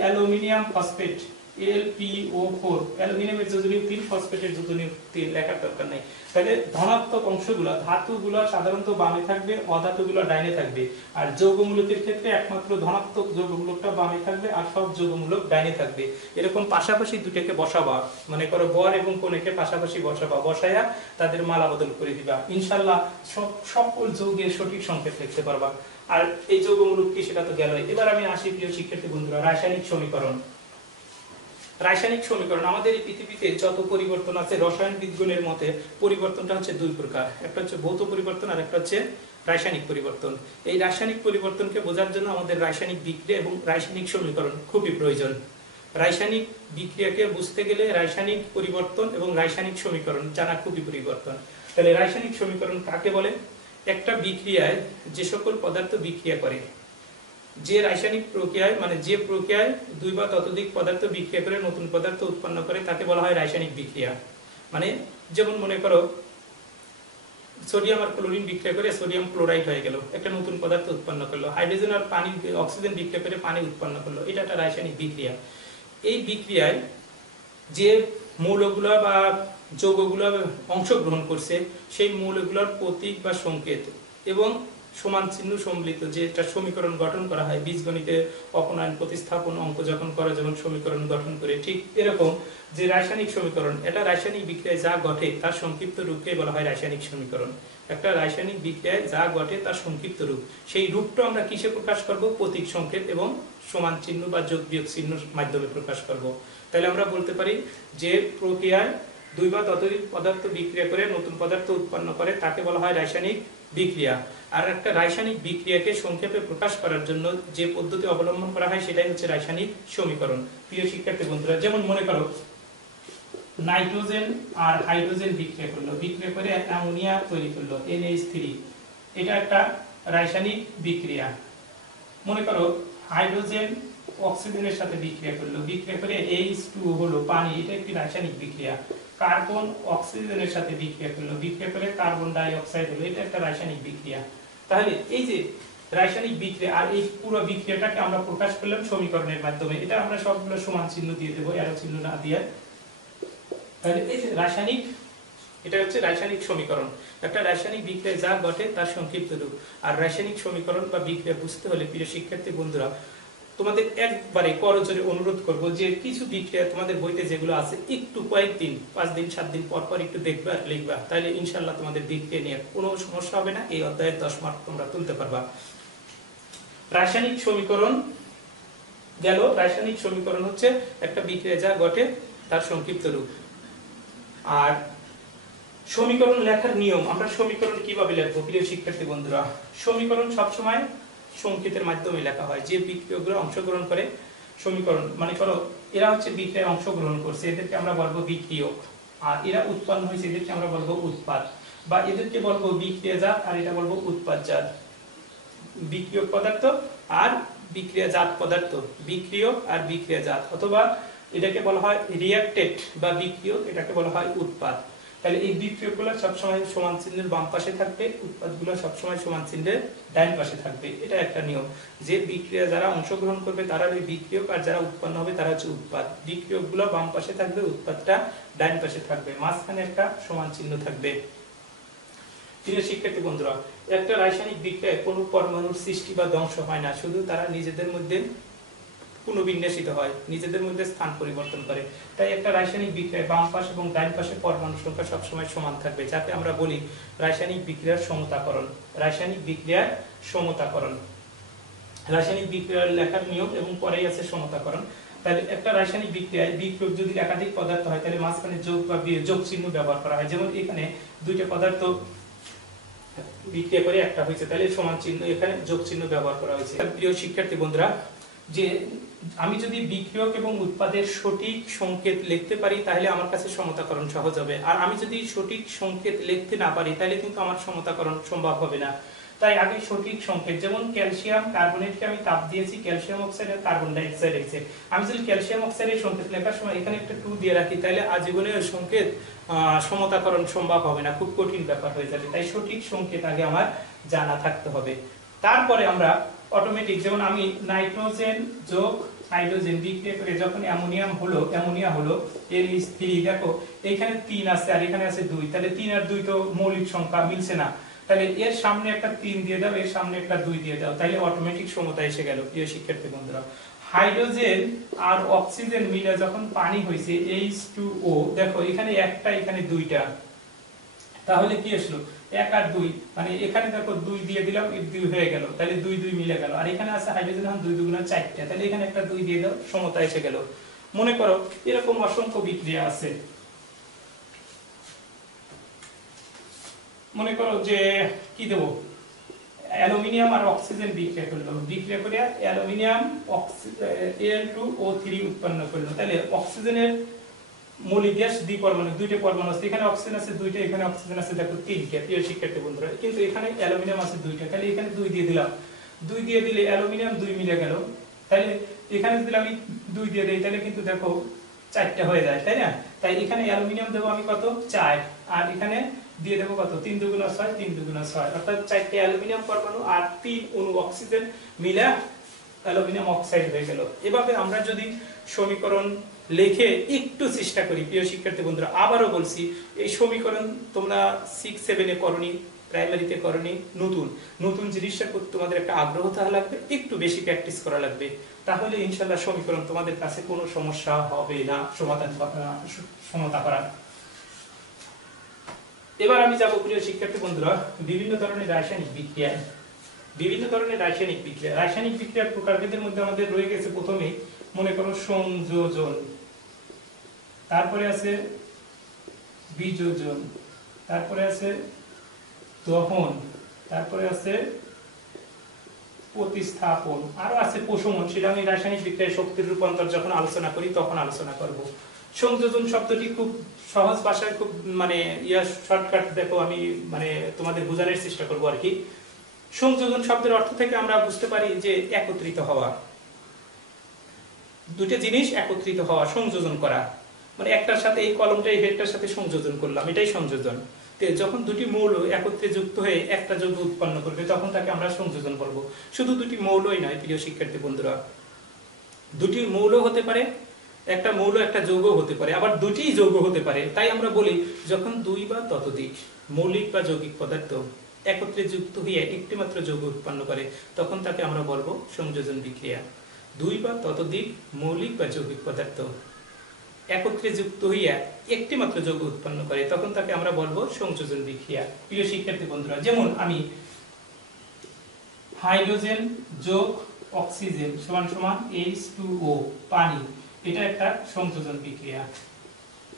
অ্যালুমিনিয়াম ফসফেট, LPO4, অ্যালুমিনিয়ামের যোজনী 3, ফসফেটের যোজনী 3, লেখার দরকার নেই। তাহলে ধনাত্মক অংশগুলো, ধাতুগুলো সাধারণত বামে থাকবে, অধাতুগুলো ডাইনে থাকবে। আর যৌগমূলকের ক্ষেত্রে একমাত্র ধনাত্মক যৌগমূলকটা বামে থাকবে, আর সব যৌগমূলক ডাইনে থাকবে। এরকম পাশাপাশি দুটাকে বসাবা, মনে করো বর এবং কনেকে পাশাপাশি বসাবা, বসায়া তাদের মালা বদল করে দিবা, ইনশাআল্লাহ সকল যৌগের সঠিক সংকেত লিখতে পারবা। আর এই যৌগমূলক কি সেটা তো গেল। এবার আমি আসি প্রিয় শিক্ষার্থী বন্ধুরা রাসায়নিক সমীকরণ। রাসায়নিক সমীকরণ, আমাদের এই পৃথিবীতে যত পরিবর্তন আছে রসায়ন বিজ্ঞানের মতে পরিবর্তনটা হচ্ছে 2 প্রকার, একটা হচ্ছে ভৌত পরিবর্তন আর একটা হচ্ছে রাসায়নিক পরিবর্তন। এই রাসায়নিক পরিবর্তনকে বোঝার জন্য আমাদের রাসায়নিক বিক্রিয়া এবং রাসায়নিক সমীকরণ খুবই প্রয়োজন। রাসায়নিক বিক্রিয়াকে বুঝতে গেলে রাসায়নিক পরিবর্তন এবং রাসায়নিক সমীকরণ জানা খুবই পরিবর্তন। তাহলে রাসায়নিক সমীকরণ কাকে বলে? একটা বিক্রিয়ায় যে সকল পদার্থ বিক্রিয়া করে, যে রাসায়নিক প্রক্রিয়ায় মানে যে প্রক্রিয়ায় 2 বা ততোধিক পদার্থ বিক্রিয়া করে নতুন পদার্থ উৎপন্ন করে, তাকে বলা হয় রাসায়নিক বিক্রিয়া। মানে যেমন মনে করো সোডিয়াম আর ক্লোরিন বিক্রিয়া করে সোডিয়াম ক্লোরাইড হয়ে গেল, একটা নতুন পদার্থ উৎপন্ন করলো। হাইড্রোজেন আর পানি, অক্সিজেন বিক্রিয়া করে পানি উৎপন্ন করলো, এটা একটা রাসায়নিক বিক্রিয়া। এই বিক্রিয়ায় যে মৌলগুলো বা যৌগগুলো অংশগ্রহণ করছে, সেই মৌলগুলোর প্রতীক বা সংকেত এবং সমান চিহ্ন সম্মিলিত যে একটা সমীকরণ গঠন করা হয় বীজগণিতে অপনয়ন প্রতিস্থাপন অঙ্ক যখন করা যেমন সমীকরণ গঠন করে, ঠিক এরকম যে রাসায়নিক সমীকরণ, এটা রাসায়নিক বিক্রিয়ায় যা ঘটে তার সংক্ষিপ্ত রূপকে বলা হয় রাসায়নিক সমীকরণ। একটা রাসায়নিক বিক্রিয়ায় যা ঘটে তার সংক্ষিপ্ত রূপ, সেই রূপটা আমরা কিসে প্রকাশ করব? প্রতীক সংকেত এবং সমান চিহ্ন বা যোগ বিয়োগ চিহ্নের মাধ্যমে প্রকাশ করব। তাহলে আমরা বলতে পারি যে প্রক্রিয়ায় দুই বা ততোধিক পদার্থ বিক্রিয়া করে নতুন পদার্থ উৎপন্ন করে তাকে বলা হয় রাসায়নিক বিক্রিয়া। আর একটা রাসায়নিক বিক্রিয়াকে সংক্ষেপে প্রকাশ করার জন্য যে পদ্ধতি অবলম্বন করা হয় সেটাই হচ্ছে রাসায়নিক সমীকরণ। প্রিয় শিক্ষার্থী বন্ধুরা, যেমন মনে করো নাইট্রোজেন আর হাইড্রোজেন বিক্রিয়া করলো, বিক্রিয়া করে অ্যামোনিয়া তৈরি করলো NH3, এটা একটা রাসায়নিক বিক্রিয়া। মনে করো হাইড্রোজেন অক্সিজেনের সাথে বিক্রিয়া করলো, বিক্রিয়া করে H2 হলো পানি, এটা একটি রাসায়নিক বিক্রিয়া। কার্বন অক্সিজেনের সাথে বিক্রিয়া করলো, বিক্রিয়া করে কার্বন ডাই অক্সাইড হলো, এটা একটা রাসায়নিক বিক্রিয়া। তাহলে এই যে রাসায়নিক বিক্রিয়া আর এই পুরো বিক্রিয়াটাকে আমরা প্রকাশ করলাম সমীকরণের মাধ্যমে, এটা আমরা সবগুলো সমান চিহ্ন দিয়ে দেবো, এরো চিহ্ন না দিয়ে। তাহলে এই যে রাসায়নিক, এটা হচ্ছে রাসায়নিক সমীকরণ। একটা রাসায়নিক বিক্রিয়া যা ঘটে তার সংক্ষিপ্ত রূপ। আর রাসায়নিক সমীকরণ বা বিক্রিয়া বুঝতে হলে প্রিয় শিক্ষার্থী বন্ধুরা তোমাদের একবারে করজোরে অনুরোধ করব যে কিছু বিক্রিয়া তোমাদের বইতে যেগুলো আছে একটু কয়েকদিন 5 দিন 7 দিন পর পর একটু দেখবা লিখবা, তাহলে ইনশাআল্লাহ তোমাদের বিক্রিয়া নিয়ে কোনো সমস্যা হবে না, এই অধ্যায়ের 10 মার্ক তোমরা তুলতে পারবা। রাসায়নিক সমীকরণ গেল, রাসায়নিক সমীকরণ হচ্ছে একটা বিক্রিয়া যা ঘটে তার সংক্ষিপ্ত রূপ। আর সমীকরণ লেখার নিয়ম, আমরা সমীকরণ কিভাবে লিখবো প্রিয় শিক্ষার্থী বন্ধুরা? সমীকরণ সবসময় সংকেতের মাধ্যমে লেখা হয়। যে বিক্রিয়কগুলো অংশগ্রহণ করে সমীকরণ, মানে করো এরা হচ্ছে বিক্রিয়ায় অংশগ্রহণ করছে, এদেরকে আমরা বলবো বিক্রিয়ক। আর এরা উৎপন্ন হয়েছে, এদেরকে আমরা বলবো উৎপাদ, বা এদেরকে বলবো বিক্রিয়াজাত আর এটা বলবো উৎপাদজাত। বিক্রিয়ক পদার্থ আর বিক্রিয়াজাত পদার্থ, বিক্রিয়ক আর বিক্রিয়াজাত, অথবা এটাকে বলা হয় রিঅ্যাক্টেন্ট বা বিক্রিয়ক, এটাকে বলা হয় উৎপাদ। তাহলে এই বিক্রিয়কগুলো সবসময় সমান চিহ্নের বাম পাশে থাকবে, উৎপাদগুলো সবসময় সমান চিহ্নের ডান পাশে থাকবে। এটা একটা নিয়ম যে বিক্রিয়া যারা অংশগ্রহণ করবে তারা ওই বিক্রিয়ক, আর যারা উৎপন্ন হবে তারা হচ্ছে উৎপাদ। বিক্রিয়কগুলো বাম পাশে থাকবে, উৎপাদটা ডান পাশে থাকবে, মাঝখানে একটা সমান চিহ্ন থাকবে। প্রিয় শিক্ষার্থী বন্ধুরা, একটা রাসায়নিক বিক্রিয়ায় কোনো পরমাণুর সৃষ্টি বা ধ্বংস হয় না, শুধু তারা নিজেদের মধ্যে পুনর্বিন্যাসিত হয়, নিজেদের মধ্যে স্থান পরিবর্তন করে। তাই একটা রাসায়নিক বিক্রিয়ায় বাম পাশ এবং ডান পাশে পরমাণু সংখ্যা সবসময় সমান থাকবে, যাকে আমরা বলি রাসায়নিক বিক্রিয়ার সমতাকরণ। রাসায়নিক বিক্রিয়ার সমতাকরণ, রাসায়নিক বিক্রিয়ার লেখার নিয়ম এবং পরেই আছে সমতাকরণ। তাহলে একটা রাসায়নিক বিক্রিয়ায় বিক্রিয়ক যদি একাধিক পদার্থ হয় তাহলে মাঝখানে যোগ বা যোগ চিহ্ন ব্যবহার করা হয়। যেমন এখানে দুইটা পদার্থ বিক্রিয়া করে একটা হয়েছে, তাহলে সমান চিহ্ন, এখানে যোগ চিহ্ন ব্যবহার করা হয়েছে। প্রিয় শিক্ষার্থী বন্ধুরা, যে আমি যদি বিক্রিয়ক এবং উৎপাদের সঠিক সংকেত লিখতে পারি তাহলে আমার কাছে সমতাকরণ সহজ হবে, আর আমি যদি সঠিক সংকেত লিখতে না পারি তাহলে কিন্তু আমার সমতাকরণ সম্ভব হবে না। তাই আগে সঠিক সংকেত, যেমন ক্যালসিয়াম কার্বনেটকে আমি তাপ দিয়েছি, ক্যালসিয়াম অক্সাইড আর কার্বন ডাই অক্সাইড হয়েছে, আমি যদি ক্যালসিয়াম অক্সাইডের সংকেত লেখার সময় এখানে একটা 2 দিয়ে রাখি তাহলে আজীবনের সংকেত সমতাকরণ সম্ভব হবে না, খুব কঠিন ব্যাপার হয়ে যাবে। তাই সঠিক সংকেত আগে আমার জানা থাকতে হবে। তারপরে আমরা অটোমেটিক, যেমন আমি নাইট্রোজেন যোগ হাইড্রোজেন বিক্রিয়া করে যখন অ্যামোনিয়া হলো NH3, দেখো এখানে 3 আছে আর এখানে আছে 2, তাহলে 3 আর 2 তো মৌলিক সংখ্যা, মিলছে না, তাহলে এর সামনে একটা 3 দিয়ে দাও, এর সামনে একটা 2 দিয়ে দাও, তাহলে অটোমেটিক সমতা এসে গেল। প্রিয় শিক্ষার্থী বন্ধুরা, হাইড্রোজেন আর অক্সিজেন মিলে যখন পানি হয়েছে H2O, দেখো এখানে একটা এখানে 2টা, তাহলে কি আসলো 1 আর 2, মানে এখানে দেখো 2 দিয়ে দিলাম, 2 হয়ে গেল, তাহলে 2 2 মিলে গেল। আর এখানে আছে হাইড্রোজেন, 2 2 গুণা 4টা, তাহলে এখানে একটা 2 দিয়ে দাও, সমতা এসে গেল। মনে করো এরকম অসংখ্য বিক্রিয়া আছে। মনে করো যে কি দেব, অ্যালুমিনিয়াম আর অক্সিজেন বিক্রিয়া করলো, বিক্রিয়া করে অ্যালুমিনিয়াম Al2O3 উৎপন্ন করলো, তাহলে অক্সিজেনের মৌলিক গ্যাস দ্বিপরমাণু, 2টা পরমাণু আছে, এখানে অক্সিজেন আছে 2টা, এখানে অক্সিজেন আছে দেখো 3টা। প্রিয় শিক্ষার্থী বন্ধুরা, কিন্তু এখানে অ্যালুমিনিয়াম আছে 2টা, তাহলে এখানে 2 দিয়ে দিলাম, 2 দিয়ে দিলে অ্যালুমিনিয়াম 2 মিলে গেল, তাহলে এখানে যদি আমি 2 দিয়ে দেই তাহলে কিন্তু দেখো 4টা হয়ে যায়, তাই না? তাই এখানে অ্যালুমিনিয়াম দেবো আমি কত 4, আর এখানে দিয়ে দেবো কত 3 2 6, 3 2 6, অর্থাৎ 4টে অ্যালুমিনিয়াম পরমাণু আর 3 অণু অক্সিজেন মিলে অ্যালুমিনিয়াম অক্সাইড হয়ে গেল। এভাবে আমরা যদি সমীকরণ লিখে একটু চেষ্টা করি, প্রিয় শিক্ষার্থী বন্ধুরা, আবারও বলছি এই সমীকরণ তোমরা 6 7 এ করনি, প্রাইমারিতে করনি, নতুন নতুন জিনিসটা করতে তোমাদের একটা আগ্রহ থাকা লাগবে, একটু বেশি প্র্যাকটিস করা লাগবে, তাহলে ইনশাল্লাহ সমীকরণ তোমাদের কাছে কোনো সমস্যা হবে না সমতা করা। এবার আমি যাব প্রিয় শিক্ষার্থী বন্ধুরা বিভিন্ন ধরনের রাসায়নিক বিক্রিয়া। রাসায়নিক বিক্রিয়ার প্রকারভেদের মধ্যে আমাদের রয়ে গেছে প্রথমে মনে করো সংযোজন, তারপরে আছে বিযোজন, তারপরে আছে দহন, তারপরে আছে প্রতিস্থাপন, আরো আছে প্রশমন, সেটা আমি রাসায়নিক বিক্রিয়ায় শক্তির রূপান্তর যখন আলোচনা করি তখন আলোচনা করব। সংযোজন শব্দটি খুব সহজ ভাষায়, খুব মানে শর্টকাট দেখো আমি মানে তোমাদের বোঝানোর চেষ্টা করবো আর কি। সংযোজন শব্দের অর্থ থেকে আমরা বুঝতে পারি যে একত্রিত হওয়া, দুটো জিনিস একত্রিত হওয়া, সংযোজন করা, মানে একটার সাথে এই কলমটা এই হেডটার সাথে সংযোজন করলাম, এটাই সংযোজন। যখন দুটি মৌল একত্রে যুক্ত হয়ে একটা যৌগ উৎপন্ন করবে তখন তাকে আমরা সংযোজন করব। শুধু দুটি মৌলই নয় প্রিয় শিক্ষার্থী বন্ধুরা, দুটি মৌল হতে পারে, একটা মৌল একটা যৌগ হতে পারে, আবার দুটি যৌগ হতে পারে। তাই আমরা বলি যখন দুই বা ততোধিক মৌলিক বা যৌগিক পদার্থ একত্রে যুক্ত হয়ে একটি মাত্র যৌগ উৎপন্ন করে তখন তাকে আমরা বলবো সংযোজন বিক্রিয়া। দুই বা ততোধিক মৌলিক বা যৌগিক পদার্থ একত্রে যুক্ত হইয়া একটি মাত্র যৌগ উৎপন্ন করে তখন তাকে আমরা বলবো সংযোজন বিক্রিয়া। প্রিয় শিক্ষার্থী বন্ধুরা, যেমন আমি হাইড্রোজেন যোগ অক্সিজেন সমান সমান H2O পানি, এটা একটা সংযোজন বিক্রিয়া।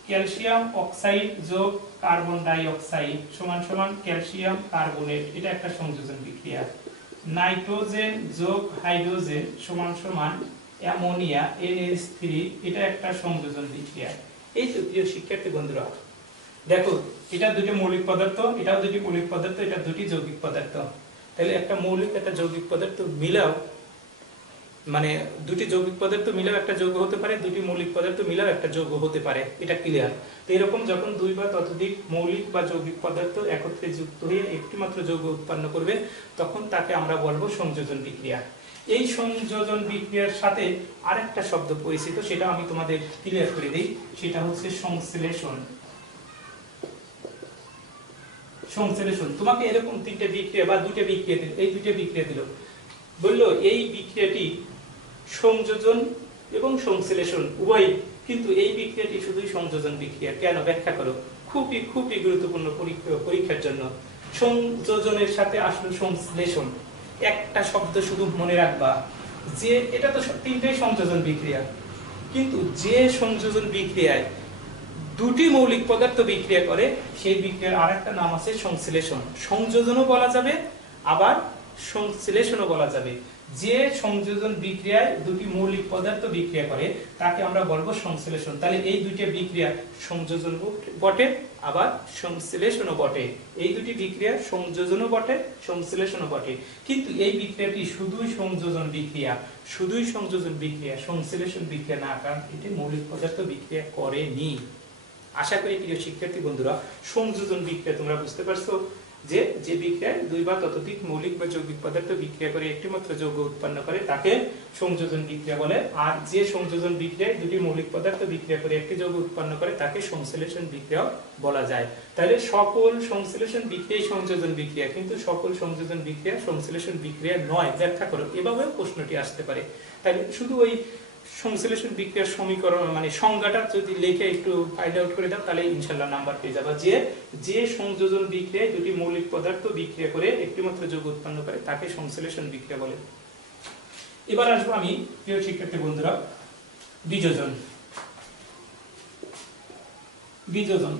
ক্যালসিয়াম অক্সাইড যোগ কার্বন ডাই অক্সাইড সমান সমান ক্যালসিয়াম কার্বনেট, এটা একটা সংযোজন বিক্রিয়া। নাইট্রোজেন যোগ হাইড্রোজেন সমান সমান অ্যামোনিয়া NH3, এটা একটা সংযোজন বিক্রিয়া। এই তো প্রিয় শিক্ষার্থী বন্ধুরা দেখো, এটা দুটি মৌলিক পদার্থ, এটাও দুটি মৌলিক পদার্থ, এটা দুটি যৌগিক পদার্থ। তাহলে একটা মৌলিক একটা যৌগিক পদার্থ মিলাও, মানে দুটি যৌগিক পদার্থ মিলাও একটা যৌগ হতে পারে, দুটি মৌলিক পদার্থ মিলাও একটা যৌগ হতে পারে, এটা ক্লিয়ার। তো এরকম যখন দুই বা ততোধিক মৌলিক বা যৌগিক পদার্থ একত্রে যুক্ত হয়ে একটি মাত্র যৌগ উৎপন্ন করবে তখন তাকে আমরা বলবো সংযোজন বিক্রিয়া। এই সংযোজন বিক্রিয়ার সাথে আরেকটা শব্দ পরিচিত, সেটা আমি তোমাদের ক্লিয়ার করে দিই, সেটা হচ্ছে সংশ্লেষণ। সংশ্লেষণ তোমাকে এরকম তিনটে বিক্রিয়া বা দুটো বিক্রিয়া দিল, এই দুটো বিক্রিয়া দিল, বললো এই বিক্রিয়াটি সংযোজন এবং সংশ্লেষণ উভয়, কিন্তু এই বিক্রিয়াটি শুধুই সংযোজন বিক্রিয়া। কেন? ব্যাখ্যা করো। খুবই খুবই গুরুত্বপূর্ণ পরীক্ষার জন্য। সংযোজনের সাথে আসলো সংশ্লেষণ, একটা শব্দ শুধু মনে রাখবা যে এটা তো তিনটেই সংযোজন বিক্রিয়া, কিন্তু যে সংযোজন বিক্রিয়ায় দুটি মৌলিক পদার্থ বিক্রিয়া করে সেই বিক্রিয়ার আরেকটা নাম আছে সংশ্লেষণ। সংযোজনও বলা যাবে আবার সংশ্লেষণও বলা যাবে। যে সংযোজন বিক্রিয়ায় দুটি মৌলিক পদার্থ বিক্রিয়া করে তাকে আমরা বলবো সংশ্লেষণ। তাহলে এই দুটি বিক্রিয়া সংযোজন বটে আবার সংশ্লেষণও বটে, এই দুটি বিক্রিয়া সংযোজনও বটে সংশ্লেষণও বটে, কিন্তু এই বিক্রিয়াটি শুধুই সংযোজন বিক্রিয়া, শুধুই সংযোজন বিক্রিয়া, সংশ্লেষণ বিক্রিয়া না, কারণ এটি মৌলিক পদার্থ বিক্রিয়া করেনি। আশা করি প্রিয় শিক্ষার্থী বন্ধুরা সংযোজন বিক্রিয়া তোমরা বুঝতে পারছো, যে যে বিক্রিয়ায় দুই বা ততোধিক মৌলিক বা যৌগিক পদার্থ বিক্রিয়া করে একটি মাত্র যৌগ উৎপন্ন করে তাকে সংযোজন বিক্রিয়া বলে, আর যে সংযোজন বিক্রিয়ায় দুটি মৌলিক পদার্থ বিক্রিয়া করে একটি যৌগ উৎপন্ন করে তাকে সংশ্লেষণ বিক্রিয়া বলা যায়। তাহলে সকল সংশ্লেষণ বিক্রিয়াই সংযোজন বিক্রিয়া, কিন্তু সকল সংযোজন বিক্রিয়া সংশ্লেষণ বিক্রিয়া নয়। ব্যাখ্যা করো, এভাবেও প্রশ্নটি আসতে পারে। তাহলে শুধু ওই সংশ্লেষণ বিক্রিয়ার সমীকরণ মানে সংজ্ঞাটা যদি লিখে একটু ফাইন্ড আউট করে দাও তাহলে ইনশাআল্লাহ নাম্বার পেয়ে যাবে। যে সংযোজন বিক্রিয়ায় দুটি মৌলিক পদার্থ বিক্রিয়া করে একটি মাত্র যৌগ উৎপন্ন করে তাকে সংশ্লেষণ বিক্রিয়া বলে। এবার আসবো আমি প্রিয় শিক্ষার্থী বন্ধুরা বিযোজন। বিযোজন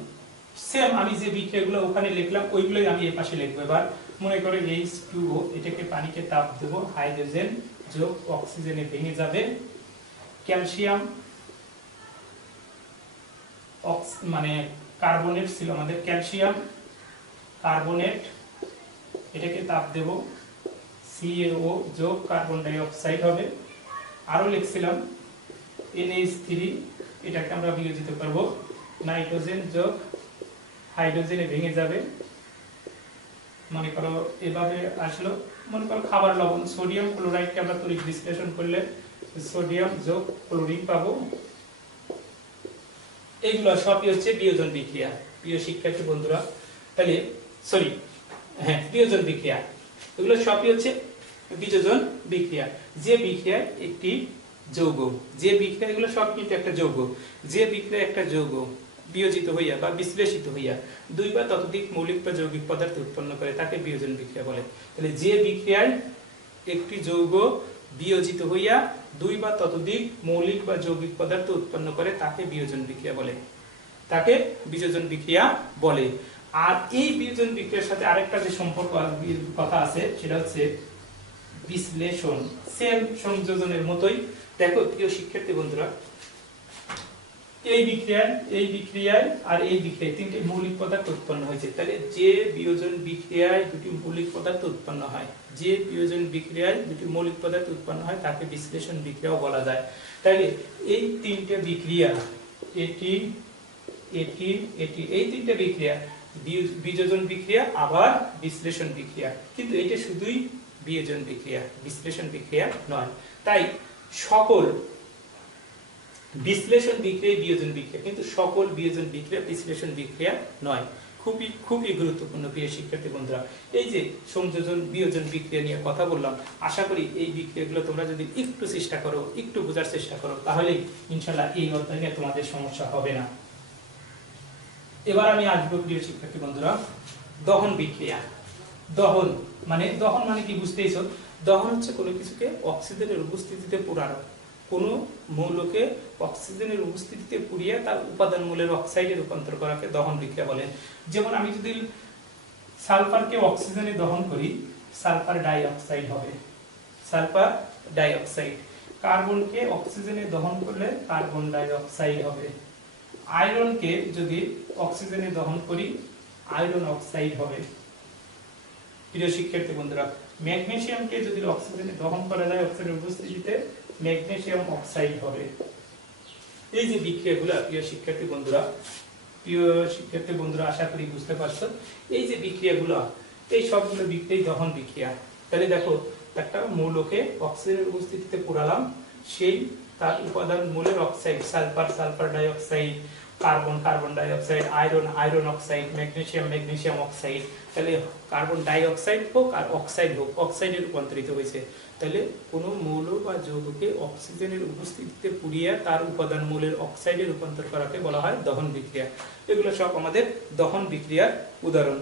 সেম আমি যে বিক্রিয়াগুলো ওখানে লিখলাম ওইগুলোই আমি এই পাশে লিখবো। এবার মনে করো H2O, এটাকে পানিকে তাপ দেবো, হাইড্রোজেন যোগ অক্সিজেনে ভেঙে যাবে, ক্যালসিয়াম মানে কার্বনেট ছিল আমাদের, ক্যালসিয়াম কার্বনেট, এটাকে তাপ দেব, CaO যোগ কার্বন ডাই অক্সাইড হবে। আরো লিখছিলাম NH3, এটাকে আমরা বিয়োজিত করব, নাইট্রোজেন যোগ হাইড্রোজেনে ভেঙে যাবে, মনে করো এভাবে আসলো। মনে করো খাবার লবণ, সোডিয়াম ক্লোরাইডকে আমরা তড়িৎ বিশ্লেষণ করলে সোডিয়াম যোগ ক্লোরিন পাবো। এগুলো সবই হচ্ছে বিয়োজন বিক্রিয়া প্রিয় শিক্ষার্থী বন্ধুরা। তাহলে হ্যাঁ, বিয়োজন বিক্রিয়া। এগুলো সবই হচ্ছে বিয়োজন বিক্রিয়া। যে বিক্রিয়ায় একটি যৌগ, যে বিক্রিয়া, এগুলো সব কিন্তু একটা যৌগ, যে বিক্রিয়া একটা যৌগ বিয়োজিত হইয়া বা বিশ্লেষিত হইয়া দুই বা ততোধিক মৌলিক বা যৌগিক পদার্থ উৎপন্ন করে তাকে বিয়োজন বিক্রিয়া বলে। তাহলে যে বিক্রিয়ায় একটি যৌগ বিয়োজিত হইয়া দুই বা ততোধিক মৌলিক বা যৌগিক পদার্থ উৎপন্ন করে তাকে বিয়োজন বিক্রিয়া বলে, তাকে বিয়োজন বিক্রিয়া বলে। আর এই বিয়োজন বিক্রিয়ার সাথে আরেকটা যে সম্পর্ক কথা আছে সেটা হচ্ছে বিশ্লেষণ। সেম সংযোজনের মতোই। দেখো প্রিয় শিক্ষার্থী বন্ধুরা, এই বিক্রিয়ায় আর এই বিক্রিয়ায় তিনটি মৌলিক পদার্থ উৎপন্ন হয়েছে। তাহলে যে বিয়োজন বিক্রিয়ায় দুটি মৌলিক পদার্থ উৎপন্ন হয়, যে বিয়োজন বিক্রিয়ায় দুটি মৌলিক পদার্থ উৎপন্ন হয় তাকে বিশ্লেষণ বিক্রিয়াও বলা যায়। তাহলে এই তিনটে বিক্রিয়া, এটি এটি এটি, এই তিনটে বিক্রিয়া বিয়োজন বিক্রিয়া আবার বিশ্লেষণ বিক্রিয়া, কিন্তু এটা শুধুই বিয়োজন বিক্রিয়া, বিশ্লেষণ বিক্রিয়া নয়। তাই সকল বিশ্লেষণ বিক্রিয়া বিয়োজন বিক্রিয়া, কিন্তু সকল বিয়োজন বিক্রিয়া বিশ্লেষণ বিক্রিয়া নয়। খুবই খুবই গুরুত্বপূর্ণ প্রিয় শিক্ষার্থী বন্ধুরা। এই যে সংযোজন বিয়োজন বিক্রিয়া নিয়ে কথা বললাম, আশা করি এই বিক্রিয়াগুলো তোমরা যদি একটু চেষ্টা করো, একটু বোঝার চেষ্টা করো, তাহলেই ইনশাআল্লাহ এই অধ্যায় নিয়ে তোমাদের সমস্যা হবে না। এবার আমি আসবো প্রিয় শিক্ষার্থী বন্ধুরা দহন বিক্রিয়া। দহন মানে কি বুঝতেইছো? দহন হচ্ছে কোনো কিছুকে অক্সিজেনের উপস্থিতিতে পোড়ানো, কোনো মৌলকে অক্সিজেনের উপস্থিতিতে পুড়িয়ে তার উপাদান মূলের অক্সাইডে রূপান্তর করাকে দহন বিক্রিয়া বলেন। যেমন আমি যদি সালফারকে অক্সিজেনে দহন করি, সালফার ডাই অক্সাইড হবে, সালফার ডাই অক্সাইড। কার্বনকে অক্সিজেনে দহন করলে কার্বন ডাই অক্সাইড হবে। আয়রনকে যদি অক্সিজেনে দহন করি, আয়রন অক্সাইড হবে। প্রিয় শিক্ষার্থী বন্ধুরা, ম্যাগনেসিয়ামকে যদি অক্সিজেনে দহন করা যায় অক্সিজেনের উপস্থিতিতে, ম্যাগনেসিয়াম অক্সাইড হবে। এই যে বিক্রিয়াগুলো প্রিয় শিক্ষার্থী বন্ধুরা আশা করি বুঝতে পারছো। এই যে বিক্রিয়াগুলো, এই সবগুলো বিক্রিয়াই দহন বিক্রিয়া। তাহলে দেখো, একটা মৌলকে অক্সিজেনের উপস্থিতিতে পোড়ালাম, সেই তার উপাদান মূলের oxide, sulphur dioxide, carbon dioxide, iron oxide, magnesium oxide. তাহলে কার্বন ডাই অক্সাইড হোক আর অক্সাইড হোক, অক্সাইডে রূপান্তরিত হয়েছে। তাহলে কোনো মৌল বা যৌগকে অক্সিজেনের উপস্থিতিতে পুড়িয়ে তার উপাদান মূলের অক্সাইডে রূপান্তর করাকে বলা হয় দহন বিক্রিয়া। এগুলো সব আমাদের দহন বিক্রিয়ার উদাহরণ।